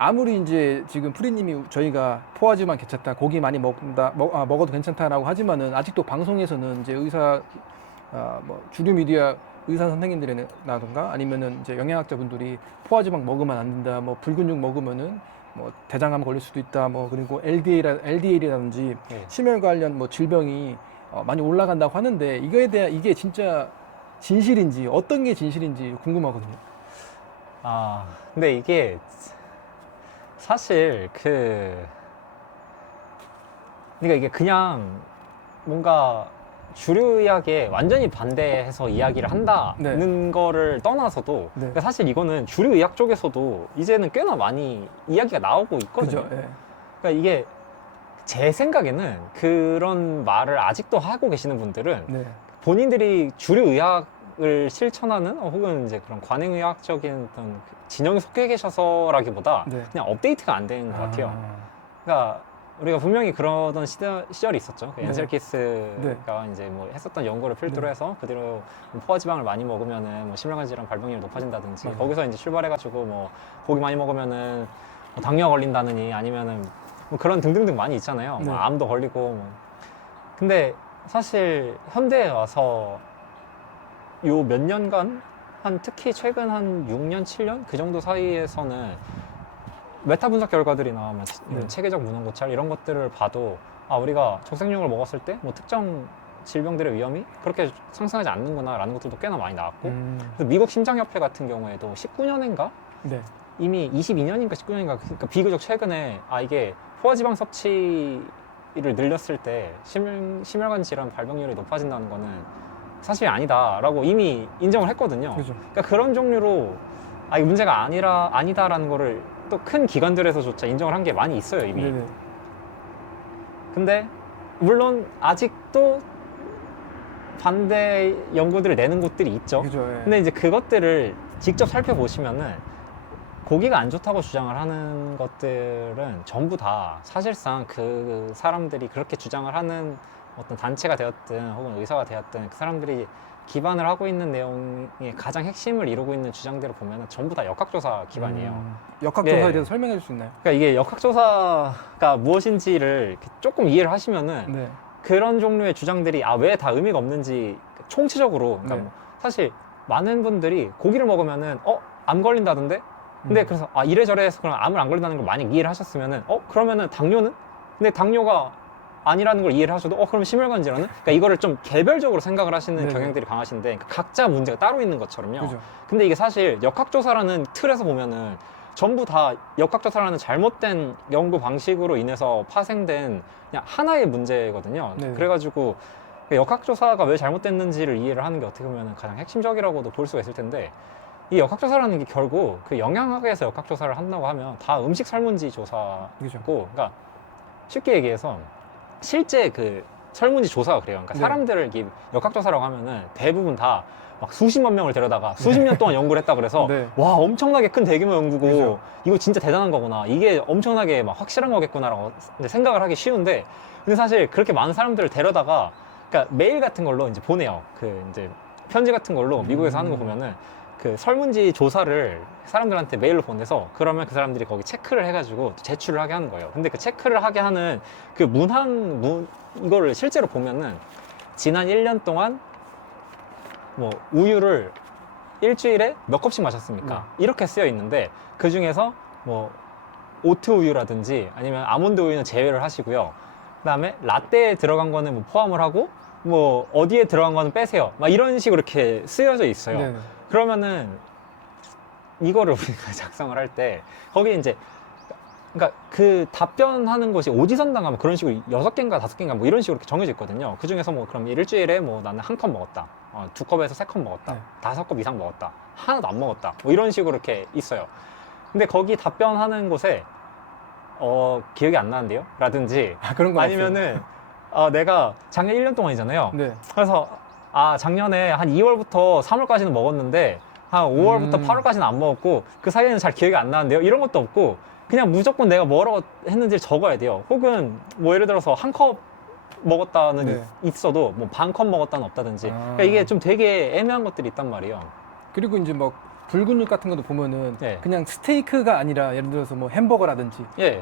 아무리 이제 지금 프리님이 저희가 포화지만 괜찮다, 고기 많이 먹는다, 먹어도 괜찮다라고 하지만은 아직도 방송에서는 이제 뭐 주류 미디어 의사 선생님들이라든가 아니면은 이제 영양학자분들이 포화지방 먹으면 안 된다, 뭐 불근육 먹으면은 뭐 대장암 걸릴 수도 있다, 뭐 그리고 LDL이라든지 네. 심혈 관련 뭐 질병이 많이 올라간다고 하는데 이거에 대한 이게 진짜 진실인지 어떤 게 진실인지 궁금하거든요. 근데 이게 사실 그러니까 이게 그냥 뭔가 주류의학에 완전히 반대해서 이야기를 한다는 거를 떠나서도 그러니까 사실 이거는 주류의학 쪽에서도 이제는 꽤나 많이 이야기가 나오고 있거든요. 그죠? 예. 그러니까 이게 제 생각에는 그런 말을 아직도 하고 계시는 분들은 네. 본인들이 주류의학을 실천하는 혹은 이제 그런 관행의학적인 어떤 진영에 속해 계셔서라기보다 그냥 업데이트가 안 된 것 같아요. 그러니까 우리가 분명히 그러던 시절이 있었죠. 그 엔셀키스가 이제 뭐 했었던 연구를 필두로 해서 그대로 포화지방을 많이 먹으면은 뭐 심혈관 질환 발병률이 높아진다든지 거기서 이제 출발해가지고 뭐 고기 많이 먹으면은 뭐 당뇨 걸린다느니 아니면은 뭐 그런 등등등 많이 있잖아요. 뭐 암도 걸리고 뭐. 근데 사실 현대에 와서 요 몇 년간 특히 최근 한 6년, 7년 그 정도 사이에서는 메타 분석 결과들이나 뭐 체계적 문헌 고찰 이런 것들을 봐도 우리가 적색용을 먹었을 때 뭐 특정 질병들의 위험이 그렇게 상승하지 않는구나 라는 것들도 꽤나 많이 나왔고 그래서 미국 심장협회 같은 경우에도 19년인가 이미 22년인가 19년인가 그러니까 비교적 최근에 이게 포화지방 섭취를 늘렸을 때 심혈관 질환 발병률이 높아진다는 거는 사실이 아니다라고 이미 인정을 했거든요. 그러니까 그런 종류로 이 문제가 아니다라는 거를 또 큰 기관들에서조차 인정을 한 게 많이 있어요 이미. 근데 물론 아직도 반대 연구들을 내는 곳들이 있죠. 근데 이제 그것들을 직접 살펴보시면은 고기가 안 좋다고 주장을 하는 것들은 전부 다 사실상 그 사람들이 그렇게 주장을 하는 어떤 단체가 되었든 혹은 의사가 되었든 그 사람들이 기반을 하고 있는 내용의 가장 핵심을 이루고 있는 주장들을 보면 전부 다 역학조사 기반이에요. 역학조사에 대해서 설명해 줄 수 있나요? 그러니까 이게 역학조사가 무엇인지를 조금 이해를 하시면은 그런 종류의 주장들이 왜 다 의미가 없는지 총체적으로 그러니까 뭐 사실 많은 분들이 고기를 먹으면은 암 걸린다던데 근데 그래서 이래저래 해서 그럼 암을 안 걸린다는 걸 만약 이해를 하셨으면은 그러면은 당뇨는? 근데 당뇨가 아니라는 걸 이해를 하셔도 그럼 심혈관 질환은? 그러니까 이거를 좀 개별적으로 생각을 하시는 경향들이 강하신데 그러니까 각자 문제가 따로 있는 것처럼요. 근데 이게 사실 역학조사라는 틀에서 보면은 전부 다 역학조사라는 잘못된 연구 방식으로 인해서 파생된 그냥 하나의 문제거든요. 그래가지고 역학조사가 왜 잘못됐는지를 이해를 하는 게 어떻게 보면 가장 핵심적이라고도 볼 수가 있을 텐데 이 역학조사라는 게 결국 그 영양학에서 역학조사를 한다고 하면 다 음식 설문지 조사고 그러니까 쉽게 얘기해서 실제 그 설문지 조사가 그래요. 그러니까 사람들을 이렇게 역학조사라고 하면은 대부분 다 막 수십만 명을 데려다가 수십 년 동안 연구를 했다 그래서 와 엄청나게 큰 대규모 연구고 이거 진짜 대단한 거구나 이게 엄청나게 막 확실한 거겠구나라고 생각을 하기 쉬운데 근데 사실 그렇게 많은 사람들을 데려다가 그러니까 메일 같은 걸로 이제 보내요. 그 이제 편지 같은 걸로 미국에서 하는 거 보면은 그 설문지 조사를 사람들한테 메일로 보내서 그러면 그 사람들이 거기 체크를 해가지고 제출을 하게 하는 거예요. 근데 그 체크를 하게 하는 그 이거를 실제로 보면은 지난 1년 동안 뭐 우유를 일주일에 몇 컵씩 마셨습니까? 이렇게 쓰여 있는데 그 중에서 뭐 오트 우유라든지 아니면 아몬드 우유는 제외를 하시고요. 그 다음에 라떼에 들어간 거는 뭐 포함을 하고 뭐 어디에 들어간 거는 빼세요. 막 이런 식으로 이렇게 쓰여져 있어요. 그러면은 이거를 우리가 작성을 할 때 거기에 이제 그러니까 그 답변하는 것이 오지선당하면 그런 식으로 6개인가 5개인가 뭐 이런 식으로 이렇게 정해져 있거든요. 그 중에서 뭐 그럼 일주일에 뭐 나는 1컵 먹었다. 2컵에서 3컵 먹었다. 5컵 이상 먹었다. 하나도 안 먹었다. 뭐 이런 식으로 이렇게 있어요. 근데 거기 답변하는 곳에 기억이 안 나는데요? 라든지 그런 거 아니면은 내가 작년 1년 동안이잖아요. 그래서 작년에 한 2월부터 3월까지는 먹었는데 한 5월부터 8월까지는 안 먹었고 그 사이에는 잘 기억이 안 나는데요. 이런 것도 없고 그냥 무조건 내가 뭐라고 했는지를 적어야 돼요. 혹은 뭐 예를 들어서 1컵 먹었다는 있어도 뭐 반 컵 먹었다는 없다든지 그러니까 이게 좀 되게 애매한 것들이 있단 말이에요. 그리고 이제 뭐 불근육 같은 것도 보면은 예. 그냥 스테이크가 아니라 예를 들어서 뭐 햄버거라든지 예.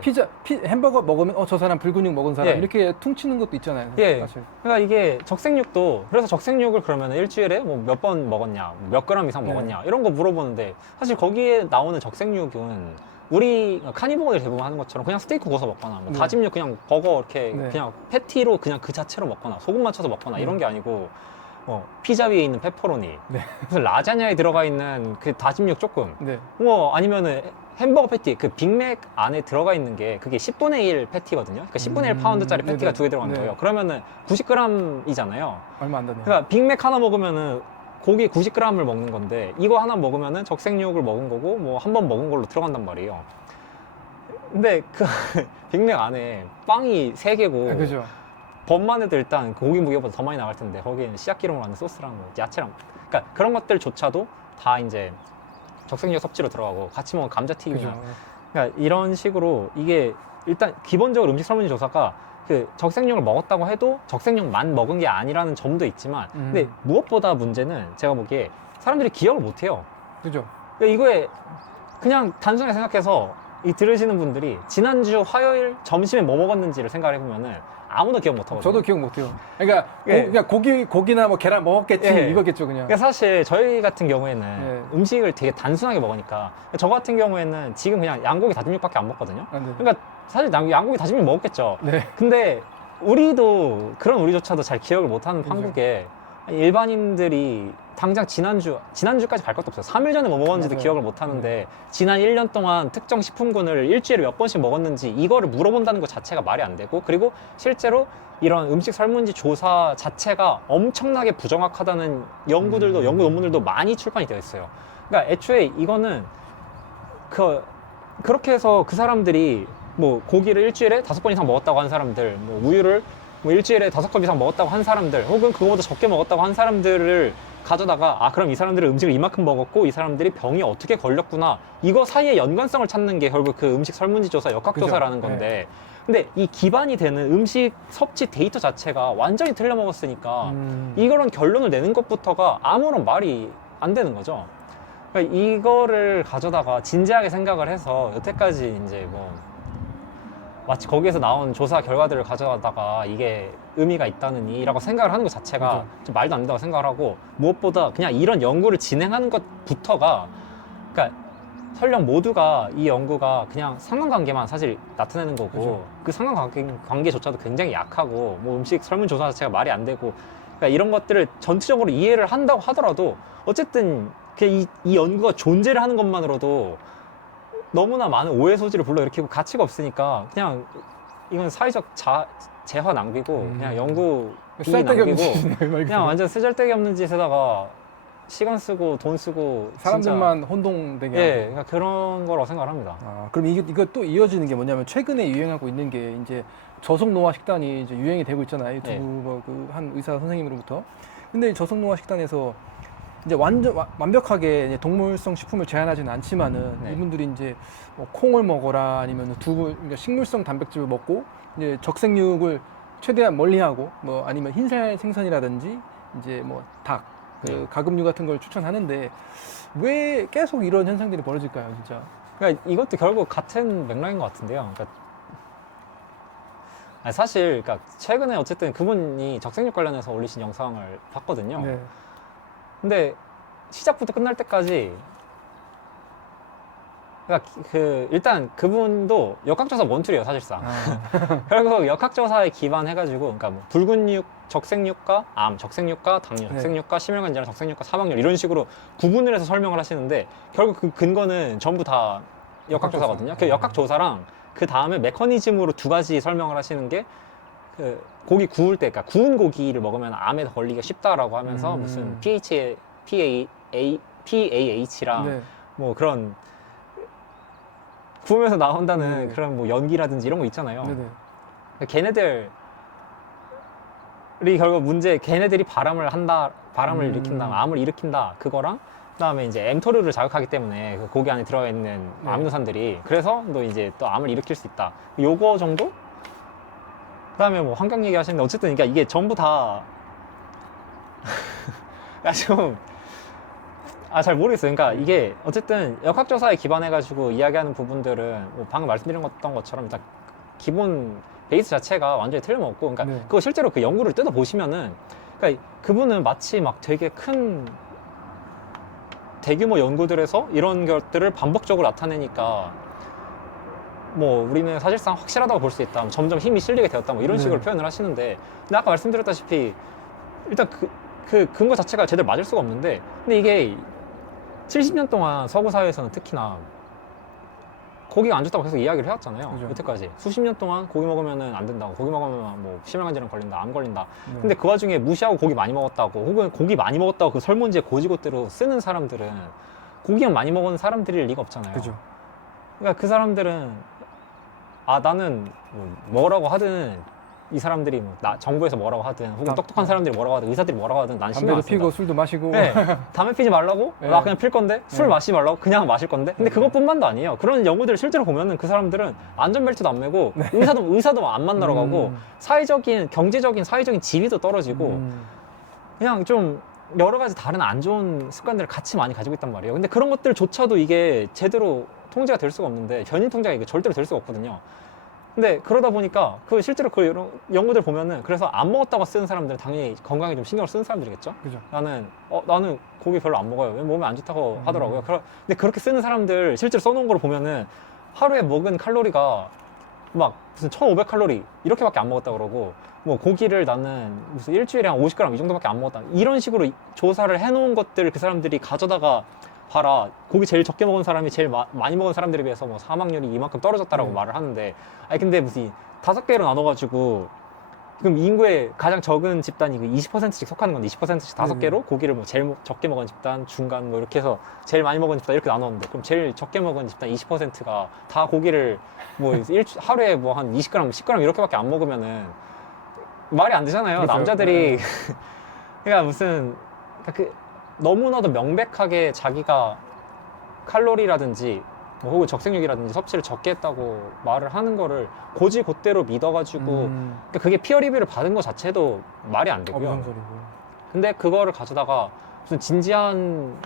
햄버거 먹으면 저 사람 불근육 먹은 사람 예. 이렇게 퉁치는 것도 있잖아요. 예. 사실. 그러니까 이게 적색육도 그래서 적색육을 그러면 일주일에 뭐 몇 번 먹었냐, 몇 그램 이상 네. 먹었냐 이런 거 물어보는데 사실 거기에 나오는 적색육은 우리 카니버거들이 대부분 하는 것처럼 그냥 스테이크 구워서 먹거나 뭐 네. 다짐육 그냥 버거 이렇게 네. 그냥 패티로 그냥 그 자체로 먹거나 소금 맞춰서 먹거나 이런 게 아니고 피자 위에 있는 페퍼로니, 네. 무슨 라자냐에 들어가 있는 그 다짐육 조금, 네. 뭐 아니면은 햄버거 패티, 그 빅맥 안에 들어가 있는 게 그게 10분의 1 패티거든요. 그러니까 10분의 1 파운드짜리 패티가 네네. 2개 들어가는 네. 거예요. 그러면은 90g이잖아요. 얼마 안 되네요. 그러니까 빅맥 하나 먹으면은 고기 90g을 먹는 건데 이거 하나 먹으면은 적색육을 먹은 거고 뭐 한 번 먹은 걸로 들어간단 말이에요. 근데 그 빅맥 안에 빵이 3개고 그죠. 법만 해도 일단 고기 무게보다 더 많이 나갈 텐데 거기에는 씨앗 기름으로 만든 소스랑 뭐 야채랑 그러니까 그런 것들조차도 다 이제 적색육 섭취로 들어가고 같이 먹은 감자튀김이나 그죠. 그러니까 이런 식으로 이게 일단 기본적으로 음식 설문지 조사가 그 적색육을 먹었다고 해도 적색육만 먹은 게 아니라는 점도 있지만 근데 무엇보다 문제는 제가 보기에 사람들이 기억을 못 해요. 그죠. 그러니까 이거에 그냥 단순하게 생각해서 이 들으시는 분들이 지난주 화요일 점심에 뭐 먹었는지를 생각을 해보면은 아무도 기억 못 하거든요. 저도 기억 못 해요. 그러니까 예. 그냥 고기나 뭐 계란 먹었겠지 예. 이거겠죠 그냥. 그러니까 사실 저희 같은 경우에는 네. 음식을 되게 단순하게 먹으니까 저 같은 경우에는 지금 그냥 양고기 다짐육밖에 안 먹거든요. 아, 네. 그러니까 사실 양고기 다짐육 먹었겠죠. 네. 근데 우리도 그런 우리조차도 잘 기억을 못하는 그죠. 한국에 일반인들이 당장 지난주까지 갈 것도 없어요. 3일 전에 뭐 먹었는지도 맞아요. 기억을 못 하는데 지난 1년 동안 특정 식품군을 일주일에 몇 번씩 먹었는지 이거를 물어본다는 것 자체가 말이 안 되고 그리고 실제로 이런 음식 설문지 조사 자체가 엄청나게 부정확하다는 연구 논문들도 많이 출판이 되어 있어요. 그러니까 애초에 이거는 그렇게 해서 그 사람들이 뭐 고기를 일주일에 5번 이상 먹었다고 한 사람들, 뭐 우유를 뭐 일주일에 5컵 이상 먹었다고 한 사람들, 혹은 그거보다 적게 먹었다고 한 사람들을 가져다가 그럼 이 사람들은 음식을 이만큼 먹었고 이 사람들이 병이 어떻게 걸렸구나 이거 사이에 연관성을 찾는 게 결국 그 음식 설문지 조사 역학조사라는 그죠. 건데 근데 이 기반이 되는 음식 섭취 데이터 자체가 완전히 틀려 먹었으니까 이런 결론을 내는 것부터가 아무런 말이 안 되는 거죠. 그러니까 이거를 가져다가 진지하게 생각을 해서 여태까지 이제 뭐 마치 거기에서 나온 조사 결과들을 가져다가 이게 의미가 있다느니라고 생각을 하는 것 자체가 그죠. 좀 말도 안 된다고 생각을 하고 무엇보다 그냥 이런 연구를 진행하는 것부터가 그러니까 설령 모두가 이 연구가 그냥 상관관계만 사실 나타내는 거고 그죠. 그 상관관계조차도 굉장히 약하고 뭐 음식 설문조사 자체가 말이 안 되고 그러니까 이런 것들을 전체적으로 이해를 한다고 하더라도 어쨌든 이 연구가 존재를 하는 것만으로도 너무나 많은 오해 소지를 불러일으키고 가치가 없으니까 그냥 이건 사회적 재화 낭비고 그냥 연구 비 쓸데기 없는 낭비고 짓이네요, 말 그냥 그대로. 완전 쓰잘데기 없는 짓에다가 시간 쓰고 돈 쓰고 사람들만 혼동되게 진짜, 예, 하고. 그러니까 그런 거라고 생각을 합니다. 그럼 이거 또 이어지는 게 뭐냐면 최근에 유행하고 있는 게 이제 저속노화 식단이 이제 유행이 되고 있잖아요. 유튜브 네. 한 의사 선생님으로부터. 근데 이 저속노화 식단에서 이제 완벽하게 이제 동물성 식품을 제한하지는 않지만은 네. 이분들이 이제 뭐 콩을 먹어라 아니면 그러니까 식물성 단백질을 먹고 이제 적색육을 최대한 멀리하고 뭐 아니면 흰살 생선이라든지 이제 뭐 닭, 네. 가금류 같은 걸 추천하는데 왜 계속 이런 현상들이 벌어질까요, 진짜? 그러니까 이것도 결국 같은 맥락인 것 같은데요. 그러니까 사실 그러니까 최근에 어쨌든 그분이 적색육 관련해서 올리신 영상을 봤거든요. 네. 근데 시작부터 끝날 때까지 그러니까 일단 그분도 역학조사 원툴이에요 사실상. 결국 역학조사에 기반해가지고 그러니까 뭐 붉은육, 적색육과 암, 적색육과 당뇨, 네. 적색육과 심혈관 질환, 적색육과 사망률 이런 식으로 구분을 해서 설명을 하시는데 결국 그 근거는 전부 다 역학조사거든요. 그 역학조사랑 그 다음에 메커니즘으로 2가지 설명을 하시는 게 그 고기 구울 때, 그러니까 구운 고기를 먹으면 암에 걸리기가 쉽다라고 하면서 무슨 PAH랑 네. 뭐 그런 구우면서 나온다는 네. 그런 뭐 연기라든지 이런 거 있잖아요. 네네. 걔네들이 결국 걔네들이 바람을 일으킨다, 암을 일으킨다 그거랑 그다음에 이제 엠토류를 자극하기 때문에 그 고기 안에 들어가 있는 네. 아미노산들이 그래서 또 이제 또 암을 일으킬 수 있다. 요거 정도? 그다음에 뭐 환경 얘기하시는데 어쨌든 그러니까 이게 전부 다 좀 잘 모르겠어요. 그러니까 이게 어쨌든 역학조사에 기반해가지고 이야기하는 부분들은 뭐 방금 말씀드렸던 것처럼 일단 기본 베이스 자체가 완전히 틀림없고, 그러니까 네. 그거 실제로 그 연구를 뜯어 보시면은, 그러니까 그분은 마치 막 되게 큰 대규모 연구들에서 이런 것들을 반복적으로 나타내니까 뭐 우리는 사실상 확실하다고 볼 수 있다. 점점 힘이 실리게 되었다. 뭐 이런 네. 식으로 표현을 하시는데, 근데 아까 말씀드렸다시피 일단 그 근거 자체가 제대로 맞을 수가 없는데, 근데 이게 70년 동안 서구 사회에서는 특히나 고기가 안 좋다고 계속 이야기를 해왔잖아요. 그죠. 여태까지 수십 년 동안 고기 먹으면 안 된다고, 고기 먹으면 뭐 심혈관 질환 걸린다, 암 걸린다. 네. 근데 그 와중에 무시하고 고기 많이 먹었다고, 혹은 고기 많이 먹었다고 그 설문지에 고지고대로 쓰는 사람들은 고기만 많이 먹은 사람들일 리가 없잖아요. 그죠. 그러니까 그 사람들은 나는 뭐 뭐라고 하든, 이 사람들이 뭐 정부에서 뭐라고 하든, 혹은 똑똑한 사람들이 뭐라고 하든, 의사들이 뭐라고 하든 난 신경 담배도 안 쓴다. 피고 술도 마시고. 네, 담배 피지 말라고? 네. 나 그냥 필 건데? 술 네. 마시지 말라고? 그냥 마실 건데? 근데 네. 그것뿐만도 아니에요. 그런 연구들을 실제로 보면은 그 사람들은 안전벨트도 안 매고, 의사도 안 만나러 가고, 경제적인, 사회적인 지위도 떨어지고, 그냥 좀 여러 가지 다른 안 좋은 습관들을 같이 많이 가지고 있단 말이에요. 근데 그런 것들조차도 이게 제대로 통제가 될 수가 없는데, 견인 통제가 이게 절대로 될 수가 없거든요. 근데 그러다 보니까 실제로 그 연구들 보면은, 그래서 안 먹었다고 쓰는 사람들은 당연히 건강에 좀 신경을 쓰는 사람들이겠죠. 그죠. 나는 고기 별로 안 먹어요. 왜 몸에 안 좋다고 하더라고요. 근데 그렇게 쓰는 사람들 실제로 써놓은 걸 보면은 하루에 먹은 칼로리가 막 무슨 1,500칼로리 이렇게밖에 안 먹었다 그러고, 뭐 고기를 나는 무슨 일주일에 한 50g 이 정도밖에 안 먹었다, 이런 식으로 조사를 해놓은 것들을 그 사람들이 가져다가 봐라, 고기 제일 적게 먹은 사람이 제일 많이 먹은 사람들에 비해서 뭐 사망률이 이만큼 떨어졌다라고 말을 하는데, 아니 근데 무슨 5개로 나눠가지고 그럼 인구의 가장 적은 집단이 그 20%씩 속하는 건데, 20%씩 5개로 고기를 뭐 제일 적게 먹은 집단, 중간 뭐 이렇게 해서 제일 많이 먹은 집단 이렇게 나눴는데, 그럼 제일 적게 먹은 집단 20%가 다 고기를 뭐 하루에 뭐 한 20g, 10g 이렇게밖에 안 먹으면은 말이 안 되잖아요. 그렇죠. 남자들이 그러니까 무슨 너무나도 명백하게 자기가 칼로리라든지 뭐 혹은 적색육이라든지 섭취를 적게 했다고 말을 하는 거를 곧대로 믿어가지고, 그러니까 그게 피어 리뷰를 받은 것 자체도 말이 안 되고요. 무슨 소리고. 근데 그거를 가져다가 무슨 진지한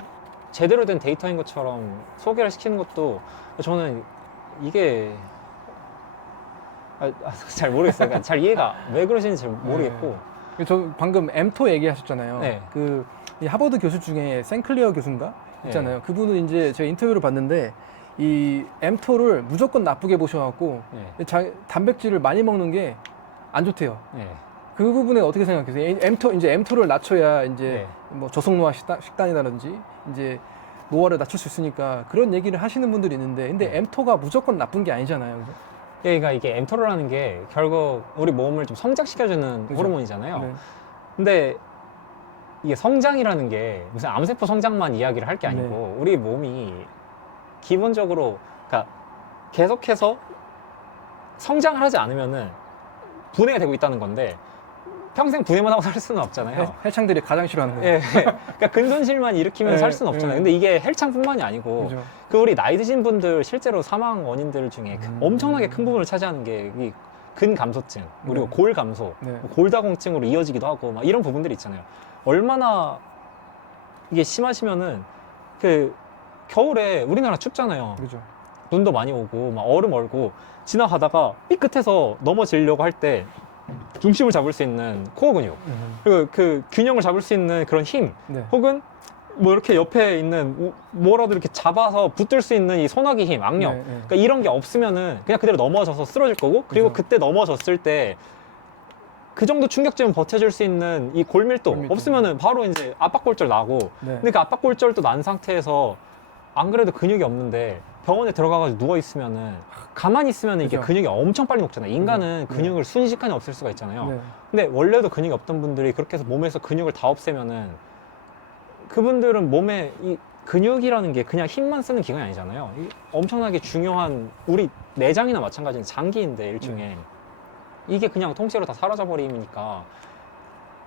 제대로 된 데이터인 것처럼 소개를 시키는 것도 저는 이게 잘 모르겠어요. 그러니까 잘 이해가 왜 그러시는지 잘 모르겠고. 저 방금 엠토 얘기하셨잖아요. 네. 이 하버드 교수 중에 생클리어 교수인가 있잖아요. 네. 그분은 이제 제가 인터뷰를 봤는데 이 엠토를 무조건 나쁘게 보셔갖고 단백질을 많이 먹는 게 안 좋대요. 네. 그 부분에 어떻게 생각하세요? 엠토를 낮춰야 이제 뭐 저속노화 식단이라든지 이제 노화를 낮출 수 있으니까 그런 얘기를 하시는 분들이 있는데, 근데 엠토가 무조건 나쁜 게 아니잖아요. 그죠? 그러니까 이게 엠토로라는 게 결국 우리 몸을 좀 성장시켜주는 그죠. 호르몬이잖아요. 네. 근데 이게 성장이라는 게 무슨 암세포 성장만 이야기를 할 게 아니고, 우리 몸이 기본적으로 그러니까 계속해서 성장을 하지 않으면은 분해가 되고 있다는 건데, 평생 분해만 하고 살 수는 없잖아요. 헬창들이 가장 싫어하는 거예요. 예, 그러니까 근손실만 일으키면 살 수는 없잖아요. 근데 이게 헬창뿐만이 아니고, 그죠. 우리 나이 드신 분들 실제로 사망 원인들 중에 엄청나게 큰 부분을 차지하는 게 이 근감소증, 그리고 골감소, 골다공증으로 이어지기도 하고 막 이런 부분들이 있잖아요. 얼마나 이게 심하시면은 겨울에 우리나라 춥잖아요. 그죠. 눈도 많이 오고 막 얼음 얼고 지나가다가 삐끗해서 넘어지려고 할 때 중심을 잡을 수 있는 코어 근육, 그리고 그 균형을 잡을 수 있는 그런 힘, 혹은 뭐 이렇게 옆에 있는 뭐라도 이렇게 잡아서 붙들 수 있는 이 소나기 힘, 악력, 그러니까 이런 게 없으면은 그냥 그대로 넘어져서 쓰러질 거고, 그리고 그때 넘어졌을 때 그 정도 충격쯤 버텨줄 수 있는 이 골밀도 없으면은 바로 이제 압박골절 나고, 근데 그 압박골절도 난 상태에서 안 그래도 근육이 없는데 병원에 들어가가지고 누워 있으면은 가만히 있으면 이게 근육이 엄청 빨리 녹잖아요. 인간은 근육을 순식간에 없앨 수가 있잖아요. 근데 원래도 근육이 없던 분들이 그렇게 해서 몸에서 근육을 다 없애면은 그분들은 몸에 이 근육이라는 게 그냥 힘만 쓰는 기관이 아니잖아요. 엄청나게 중요한 우리 내장이나 마찬가지인 장기인데 일종의 이게 그냥 통째로 다 사라져 버리니까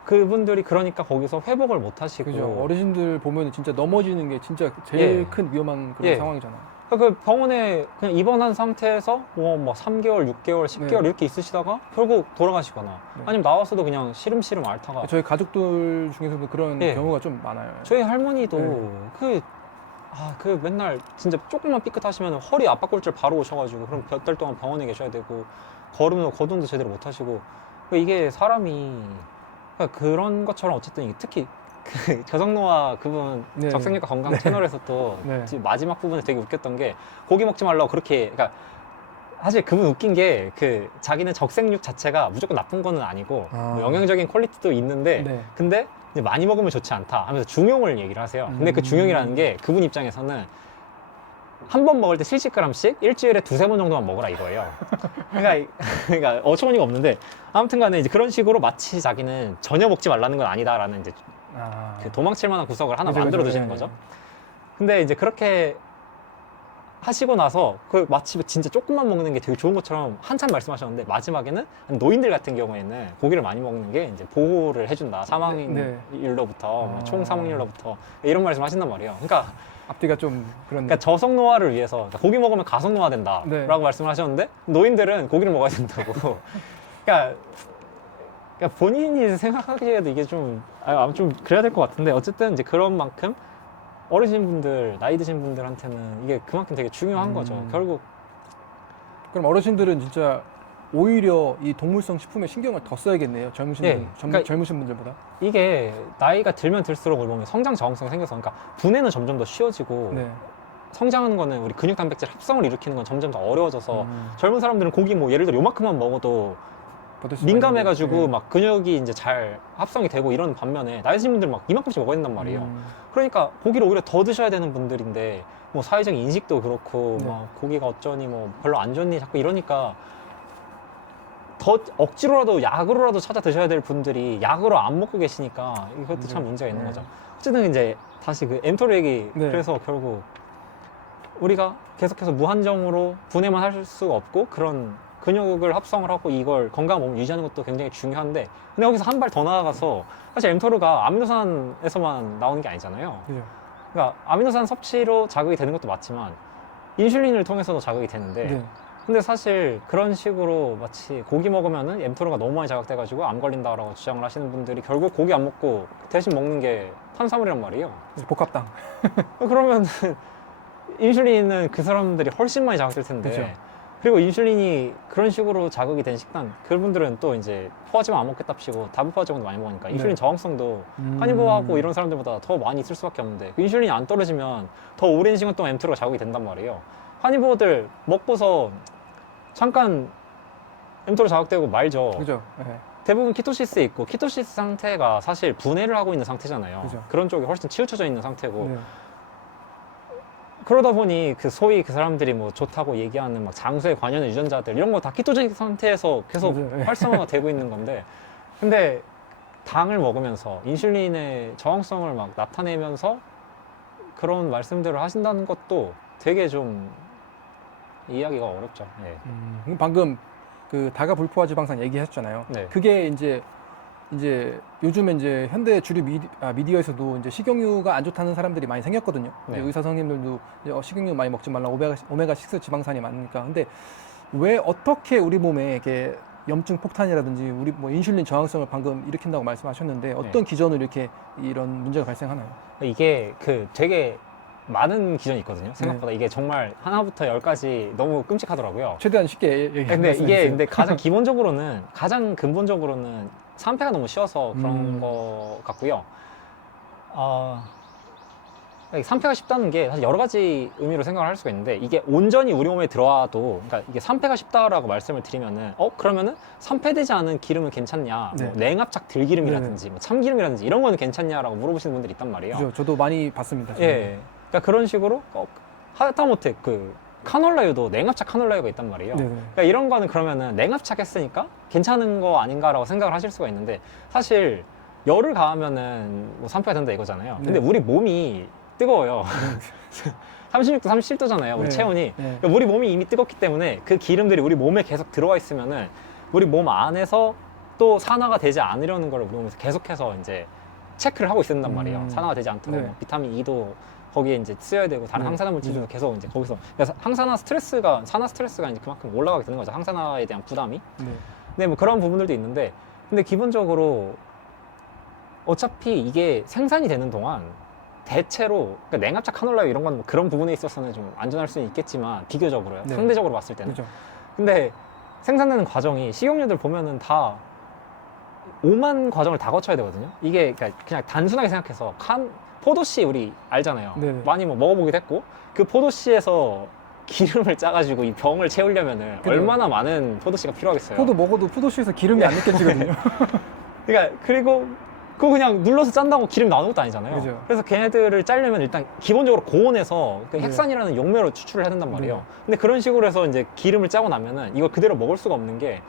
그분들이 그러니까 거기서 회복을 못 하시고. 그죠. 어르신들 보면 진짜 넘어지는 게 진짜 제일 큰 위험한 그런 상황이잖아요. 그 병원에 그냥 입원한 상태에서 뭐 3개월, 6개월, 10개월 네. 이렇게 있으시다가 결국 돌아가시거나 네. 아니면 나와서도 그냥 시름시름 앓다가 저희 가족들 중에서도 그런 예. 경우가 좀 많아요. 저희 할머니도 네. 그 맨날 진짜 조금만 삐끗하시면 허리 압박골절 바로 오셔가지고 그럼 몇 달 동안 병원에 계셔야 되고 거동도 제대로 못 하시고 이게 사람이 그러니까 그런 것처럼 어쨌든 특히 그 저성노화 그분 네. 적색육과 건강 네. 채널에서 또 네. 지금 마지막 부분에 되게 웃겼던 게 고기 먹지 말라고 그렇게 그러니까 사실 그분 웃긴 게 그 자기는 적색육 자체가 무조건 나쁜 거는 아니고 뭐 영양적인 퀄리티도 있는데 네. 근데 이제 많이 먹으면 좋지 않다 하면서 중용을 얘기를 하세요. 근데 그 중용이라는 게 그분 입장에서는 한 번 먹을 때 70g씩 일주일에 2-3번 정도만 먹으라 이거예요. 그러니까 어처구니가 없는데 아무튼 간에 이제 그런 식으로 마치 자기는 전혀 먹지 말라는 건 아니다라는 이제 그 도망칠 만한 구석을 하나 그죠, 만들어 그죠. 두시는 네. 거죠. 근데 이제 그렇게 하시고 나서 그 마치 진짜 조금만 먹는 게 되게 좋은 것처럼 한참 말씀하셨는데 마지막에는 노인들 같은 경우에는 고기를 많이 먹는 게 이제 보호를 해준다. 사망률로부터 뭐 총 사망률로부터 이런 말씀 하신단 말이에요. 그러니까 앞뒤가 좀 그런. 그러니까 저성노화를 위해서 그러니까 고기 먹으면 가성노화 된다라고 네. 말씀을 하셨는데 노인들은 고기를 먹어야 된다고. 그러니까 본인이 생각하기에도 이게 좀 그래야 될 것 같은데 어쨌든 이제 그런 만큼 어르신 분들, 나이 드신 분들한테는 이게 그만큼 되게 중요한 거죠. 결국 그럼 어르신들은 진짜 오히려 이 동물성 식품에 신경을 더 써야겠네요. 예, 그러니까 젊으신 분들보다. 이게 나이가 들면 들수록 우리 몸에 성장 저항성이 생겨서 그러니까 분해는 점점 더 쉬워지고 네. 성장하는 거는 우리 근육 단백질 합성을 일으키는 건 점점 더 어려워져서 젊은 사람들은 고기 뭐 예를 들어 요만큼만 먹어도 버틸 수 민감해가지고 있는데. 막 근육이 이제 잘 합성이 되고 이런 반면에 나이 드신 분들 막 이만큼씩 먹어야 된단 말이에요. 그러니까 고기를 오히려 더 드셔야 되는 분들인데 뭐 사회적인 인식도 그렇고 네. 막 고기가 어쩌니 뭐 별로 안 좋니 자꾸 이러니까 더 억지로라도 약으로라도 찾아 드셔야 될 분들이 약으로 안 먹고 계시니까 이것도 참 문제가 있는 네. 거죠. 어쨌든 이제 다시 그 엠토르 얘기 네. 그래서 결국 우리가 계속해서 무한정으로 분해만 할 수가 없고 그런 근육을 합성을 하고 이걸 건강한 몸을 유지하는 것도 굉장히 중요한데 근데 여기서 한 발 더 나아가서 사실 엠토르가 아미노산에서만 나오는 게 아니잖아요. 그죠. 그러니까 아미노산 섭취로 자극이 되는 것도 맞지만 인슐린을 통해서도 자극이 되는데 네. 근데 사실 그런 식으로 마치 고기 먹으면은 엠토르가 너무 많이 자극돼가지고 암 걸린다라고 주장을 하시는 분들이 결국 고기 안 먹고 대신 먹는 게 탄수화물이란 말이에요. 복합당. 그러면 인슐린은 그 사람들이 훨씬 많이 자극될 텐데 그죠. 그리고 인슐린이 그런 식으로 자극이 된 식단 그분들은 또 이제 포화지만 안 먹겠답시고 다부 포화지만도 많이 먹으니까 인슐린 네. 저항성도 카니보하고 이런 사람들보다 더 많이 있을 수밖에 없는데 그 인슐린이 안 떨어지면 더 오랜 시간 동안 엠토르가 자극이 된단 말이에요. 카니보들 먹고서 잠깐 엠토르 자극되고 말죠. 그죠. 네. 대부분 키토시스에 있고 키토시스 상태가 사실 분해를 하고 있는 상태잖아요. 그죠. 그런 쪽이 훨씬 치우쳐져 있는 상태고 네. 그러다 보니 그 소위 그 사람들이 뭐 좋다고 얘기하는 막 장수에 관여하는 유전자들 이런 거 다 키토제닉 상태에서 계속 맞아요. 네. 활성화가 되고 있는 건데 근데 당을 먹으면서 인슐린의 저항성을 막 나타내면서 그런 말씀들을 하신다는 것도 되게 좀 이해하기가 어렵죠. 예. 그럼 방금 그 다가 불포화 지방산 얘기하셨잖아요. 네. 그게 이제 요즘에 이제 현대 주류 미디어에서도 이제 식용유가 안 좋다는 사람들이 많이 생겼거든요. 네. 의사 선생님들도 이제 식용유 많이 먹지 말라 오메가6 지방산이 많으니까. 근데 왜 어떻게 우리 몸에 이렇게 염증 폭탄이라든지 우리 뭐 인슐린 저항성을 방금 일으킨다고 말씀하셨는데 어떤 기전으로 이렇게 이런 문제가 발생하나요? 이게 그 되게 많은 기전이 있거든요. 생각보다 이게 정말 하나부터 열까지 너무 끔찍하더라고요. 최대한 쉽게 근데 이게 말씀해 근데 가장 근본적으로는 산패가 너무 쉬워서 그런 거 같고요. 산패가 쉽다는 게 사실 여러 가지 의미로 생각을 할 수가 있는데 이게 온전히 우리 몸에 들어와도 그러니까 이게 산패가 쉽다라고 말씀을 드리면은 그러면은 산패되지 않은 기름은 괜찮냐? 네. 뭐 냉압착 들기름이라든지 뭐 참기름이라든지 이런 거는 괜찮냐라고 물어보시는 분들이 있단 말이에요. 그죠. 저도 많이 봤습니다. 저는. 예. 그러니까 그런 식으로 하다못해 그 카놀라유도 냉압착 카놀라유가 있단 말이에요. 네네. 그러니까 이런 거는 그러면은 냉압착 했으니까 괜찮은 거 아닌가라고 생각을 하실 수가 있는데 사실 열을 가하면은 뭐 산패가 된다 이거잖아요. 근데 네. 우리 몸이 뜨거워요. 36도, 37도잖아요. 우리 네. 체온이. 네. 그러니까 우리 몸이 이미 뜨겁기 때문에 그 기름들이 우리 몸에 계속 들어와 있으면은 우리 몸 안에서 또 산화가 되지 않으려는 걸 우리 몸에서 계속해서 이제 체크를 하고 있었단 말이에요. 산화가 되지 않도록 네. 비타민 E도 거기에 이제 쓰여야 되고 다른 네. 항산화 물질도 계속 이제 거기서 그래서 산화 스트레스가 이제 그만큼 올라가게 되는 거죠. 항산화에 대한 부담이. 네. 근데 뭐 그런 부분들도 있는데 근데 기본적으로 어차피 이게 생산이 되는 동안 대체로 그러니까 냉합차 카놀라 이런 건 뭐 그런 부분에 있어서는 좀 안전할 수는 있겠지만 비교적으로요. 네. 상대적으로 봤을 때는. 그렇죠. 근데 생산되는 과정이 식용유들 보면은 다 오만 과정을 다 거쳐야 되거든요. 이게 그러니까 그냥 단순하게 생각해서 포도씨 우리 알잖아요. 네네. 많이 뭐 먹어보기도 했고 그 포도씨에서 기름을 짜가지고 이 병을 채우려면은 그죠. 얼마나 많은 포도씨가 필요하겠어요. 포도 먹어도 포도씨에서 기름이 안 느껴지거든요. 그러니까 그리고 그거 그냥 눌러서 짠다고 기름 나오는 것도 아니잖아요. 그죠. 그래서 걔네들을 짜려면 일단 기본적으로 고온에서 그 네. 핵산이라는 용매로 추출을 해야 된단 말이에요. 네. 근데 그런 식으로 해서 이제 기름을 짜고 나면은 이걸 그대로 먹을 수가 없는 게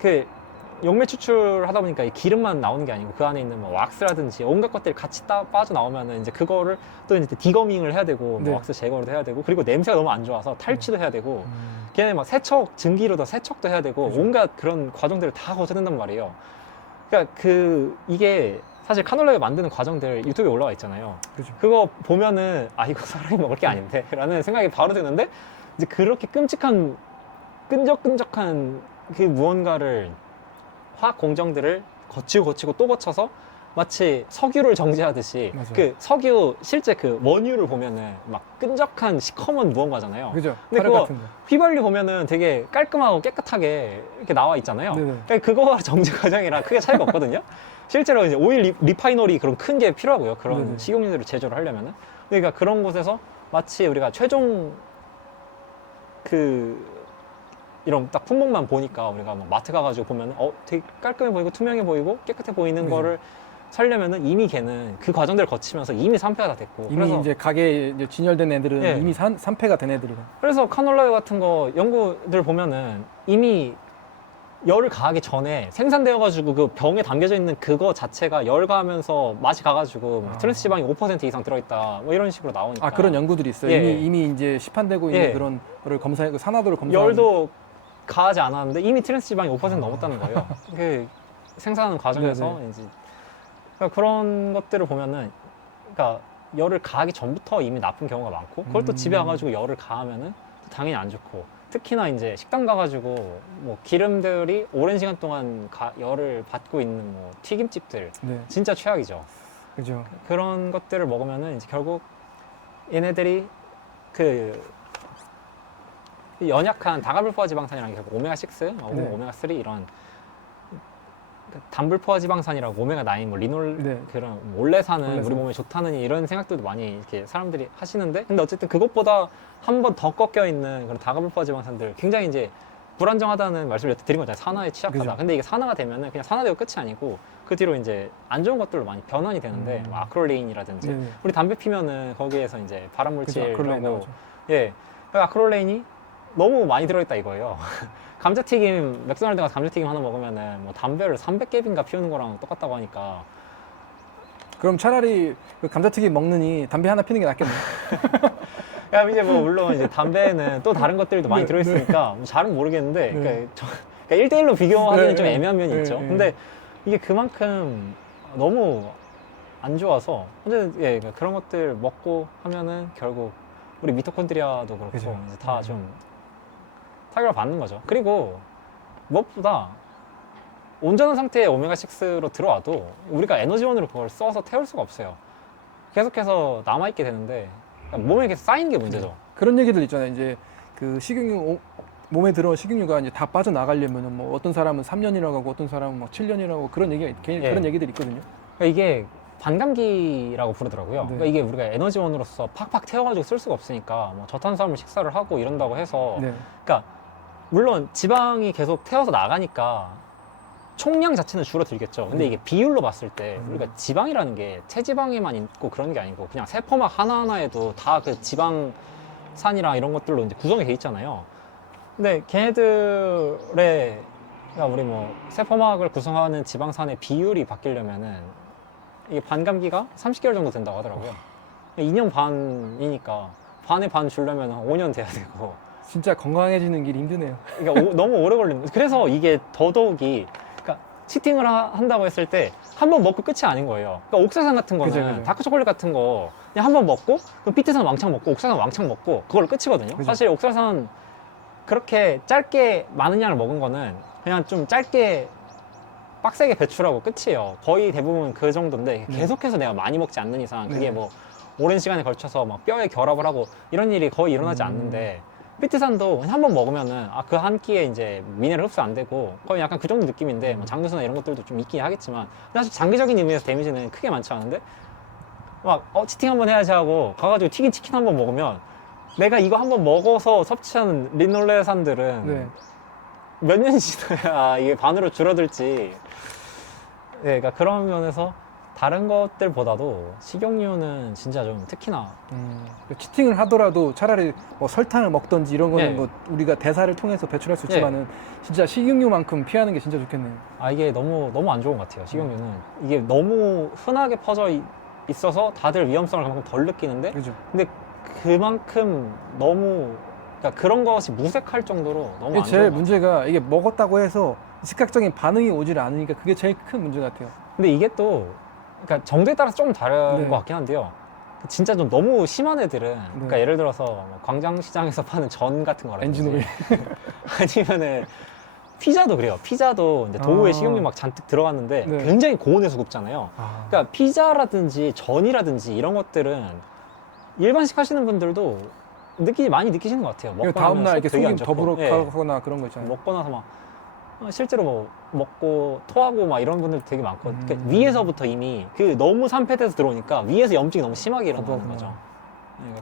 그 용매 추출하다 보니까 이 기름만 나오는 게 아니고 그 안에 있는 뭐 왁스라든지 온갖 것들이 같이 빠져 나오면은 이제 그거를 또 이제 디거밍을 해야 되고 뭐 네. 왁스 제거도 해야 되고 그리고 냄새가 너무 안 좋아서 탈취도 해야 되고 음. 걔네 막 세척 증기로다 세척도 해야 되고 그죠. 온갖 그런 과정들을 다 거쳐야 된단 말이에요. 그러니까 이게 사실 카놀라유 만드는 과정들 유튜브에 올라와 있잖아요. 그죠. 그거 보면은 아 이거 사람이 먹을 게 아닌데 라는 생각이 바로 드는데 이제 그렇게 끔찍한 끈적끈적한 그 무언가를 화학 공정들을 거치고 또 거쳐서 마치 석유를 정제하듯이 맞아요. 그 석유 실제 그 원유를 보면은 막 끈적한 시커먼 무언가잖아요. 그죠. 근데 화력 그거 같은 거. 휘발유 보면은 되게 깔끔하고 깨끗하게 이렇게 나와 있잖아요. 네네. 그러니까 그거와 정제 과정이랑 크게 차이가 없거든요. 실제로 이제 오일 리파이너리 그런 큰 게 필요하고요. 그런 네네. 식용유들을 제조를 하려면은. 그러니까 그런 곳에서 마치 우리가 최종 이런 딱 품목만 보니까 우리가 막 마트 가가지고 보면은 되게 깔끔해 보이고 투명해 보이고 깨끗해 보이는 거를 살려면은 이미 걔는 그 과정들을 거치면서 이미 산패가 다 됐고 이미 그래서 이제 가게에 이제 진열된 애들은 예. 이미 산패가 된 애들이고. 그래서 카놀라유 같은 거 연구들 보면은 이미 열을 가하기 전에 생산되어가지고 그 병에 담겨져 있는 그거 자체가 열 가하면서 맛이 가가지고 뭐 트랜스 지방이 5% 이상 들어있다 뭐 이런 식으로 나오니까 아 그런 연구들이 있어요. 예. 이미 이제 시판되고 있는 예. 그런 거를 검사해 산화도를 검사. 열도 가하지 않았는데 이미 트랜스 지방이 5% 넘었다는 거예요. 그 생산하는 과정에서 네네. 이제 그러니까 그런 것들을 보면은 그러니까 열을 가하기 전부터 이미 나쁜 경우가 많고 그걸 또 집에 와가지고 열을 가하면은 당연히 안 좋고 특히나 이제 식당 가가지고 뭐 기름들이 오랜 시간 동안 열을 받고 있는 뭐 튀김집들 네. 진짜 최악이죠. 그죠. 그런 것들을 먹으면은 이제 결국 얘네들이 그 연약한 다가불포화 지방산이라는 게 결국 오메가6, 네. 오메가3 이런 단불포화 지방산이라고 오메가9, 뭐 리놀 네. 그런 올레산은 올레산. 우리 몸에 좋다는 이런 생각들도 많이 이렇게 사람들이 하시는데 근데 어쨌든 그것보다 한 번 더 꺾여 있는 그런 다가불포화 지방산들 굉장히 이제 불안정하다는 말씀을 여태 드린 거잖아요. 산화에 취약하다. 그죠. 근데 이게 산화가 되면은 그냥 산화되고 끝이 아니고 그 뒤로 이제 안 좋은 것들로 많이 변환이 되는데 뭐 아크롤레인이라든지 네네. 우리 담배 피면은 거기에서 이제 그죠. 발암물질 아크릴레인 이런 거 나오죠. 예, 그 아크롤레인이 너무 많이 들어있다 이거예요. 감자튀김 맥도날드 가서 감자튀김 하나 먹으면은 뭐 담배를 300개인가 피우는 거랑 똑같다고 하니까 그럼 차라리 그 감자튀김 먹느니 담배 하나 피는 게 낫겠네. 야 이제 뭐 물론 이제 담배에는 또 다른 것들도 많이 네, 들어있으니까 뭐 잘은 모르겠는데 네. 그러니까 1대1로 비교하기는 네, 좀 네. 애매한 면이 네, 있죠. 네. 근데 이게 그만큼 너무 안 좋아서 근데 예, 그러니까 그런 것들 먹고 하면은 결국 우리 미토콘드리아도 그렇고 그죠. 이제 다 좀 타격을 받는 거죠. 그리고 무엇보다 온전한 상태의 오메가6로 들어와도 우리가 에너지원으로 그걸 써서 태울 수가 없어요. 계속해서 남아있게 되는데 그러니까 몸에 계속 쌓이는 게 문제죠. 그런 얘기들 있잖아요. 이제 그 식용유 몸에 들어온 식용유가 이제 다 빠져나가려면 뭐 어떤 사람은 3년이라고 하고 어떤 사람은 막 7년이라고 하고 그런 그런 얘기들이 있거든요. 그러니까 이게 반감기라고 부르더라고요. 네. 그러니까 이게 우리가 에너지원으로서 팍팍 태워가지고 쓸 수가 없으니까 뭐 저탄수화물 식사를 하고 이런다고 해서 네. 그러니까 물론 지방이 계속 태워서 나가니까 총량 자체는 줄어들겠죠. 근데 이게 비율로 봤을 때 우리가 지방이라는 게 체지방에만 있고 그런 게 아니고 그냥 세포막 하나하나에도 다 그 지방산이랑 이런 것들로 이제 구성이 돼 있잖아요. 근데 걔네들의 그러니까 우리 뭐 세포막을 구성하는 지방산의 비율이 바뀌려면은 이게 반감기가 30개월 정도 된다고 하더라고요. 2년 반이니까 반에 반 주려면 5년 돼야 되고 진짜 건강해지는 길이 힘드네요. 그러니까 너무 오래 걸립니다. 그래서 이게 더더욱이 그러니까 치팅을 한다고 했을 때 한 번 먹고 끝이 아닌 거예요. 그러니까 옥사산 같은 거는 그죠, 그죠. 다크 초콜릿 같은 거 그냥 한번 먹고 그럼 피트산 왕창 먹고 옥사산 왕창 먹고 그걸로 끝이거든요. 그죠. 사실 옥사산 그렇게 짧게 많은 양을 먹은 거는 그냥 좀 짧게 빡세게 배출하고 끝이에요. 거의 대부분 그 정도인데 계속해서 내가 많이 먹지 않는 이상 그게 네. 뭐 오랜 시간에 걸쳐서 막 뼈에 결합을 하고 이런 일이 거의 일어나지 않는데 피트산도 한 번 먹으면은 아, 그 한 끼에 이제 미네랄 흡수 안 되고 거의 약간 그 정도 느낌인데 뭐 장기수나 이런 것들도 좀 있긴 하겠지만 사실 장기적인 의미에서 데미지는 크게 많지 않은데 막 치팅 한번 해야지 하고 가가지고 튀긴 치킨 한번 먹으면 내가 이거 한번 먹어서 섭취한 리놀레산들은 네. 몇 년이 지나야 이게 반으로 줄어들지. 네, 그러니까 그런 면에서 다른 것들보다도 식용유는 진짜 좀 특히나 치팅을 하더라도 차라리 뭐 설탕을 먹던지 이런 거는 네. 뭐 우리가 대사를 통해서 배출할 수 네. 있지만은 진짜 식용유만큼 피하는 게 진짜 좋겠네요. 아 이게 너무 안 좋은 것 같아요. 식용유는 이게 너무 흔하게 퍼져 있어서 다들 위험성을 그만큼 덜 느끼는데 그죠? 근데 그만큼 너무 그러니까 그런 것이 무색할 정도로 너무 이게 안 제일 좋은 것 문제가 이게 먹었다고 해서 즉각적인 반응이 오질 않으니까 그게 제일 큰 문제 같아요. 근데 이게 또 그러니까 정도에 따라서 조금 다른 네. 것 같긴 한데요. 진짜 좀 너무 심한 애들은 그러니까 네. 예를 들어서 뭐 광장시장에서 파는 전 같은 거라든지 엔진오일. 아니면은 피자도 그래요. 피자도 이제 도우에 아. 식용유 막 잔뜩 들어갔는데 네. 굉장히 고온에서 굽잖아요. 그러니까 피자라든지 전이라든지 이런 것들은 일반식 하시는 분들도 많이 느끼시는 것 같아요. 이거 먹고 다음날 나면 이렇게 속 되게 속이 안 좋고. 더부룩하거나 그런 거 있잖아요. 먹고 나서 막 실제로 뭐 먹고 토하고 막 이런 분들 되게 많고 그러니까 위에서부터 이미 그 너무 산패돼서 들어오니까 위에서 염증이 너무 심하게 일어나는 그렇구나. 거죠.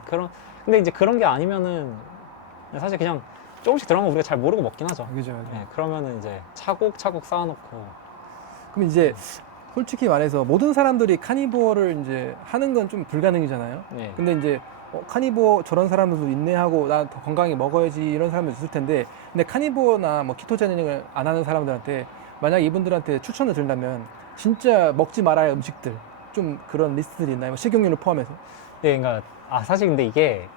그러니까 근데 이제 그런 게 아니면은 사실 그냥 조금씩 들어간 거 우리가 잘 모르고 먹긴 하죠. 그죠. 네, 그러면은 이제 차곡차곡 쌓아놓고 그럼 이제 솔직히 말해서 모든 사람들이 카니보어를 이제 하는 건 좀 불가능이잖아요. 네. 근데 이제 카니보어 저런 사람들도 있네 하고 나 더 건강히 먹어야지 이런 사람도 있을 텐데 근데 카니보어나 뭐 키토제닉을 안 하는 사람들한테 만약 이분들한테 추천을 드린다면 진짜 먹지 말아야 할 음식들 좀 그런 리스트들이 있나요? 식용유를 포함해서? 네, 그러니까 사실 근데 이게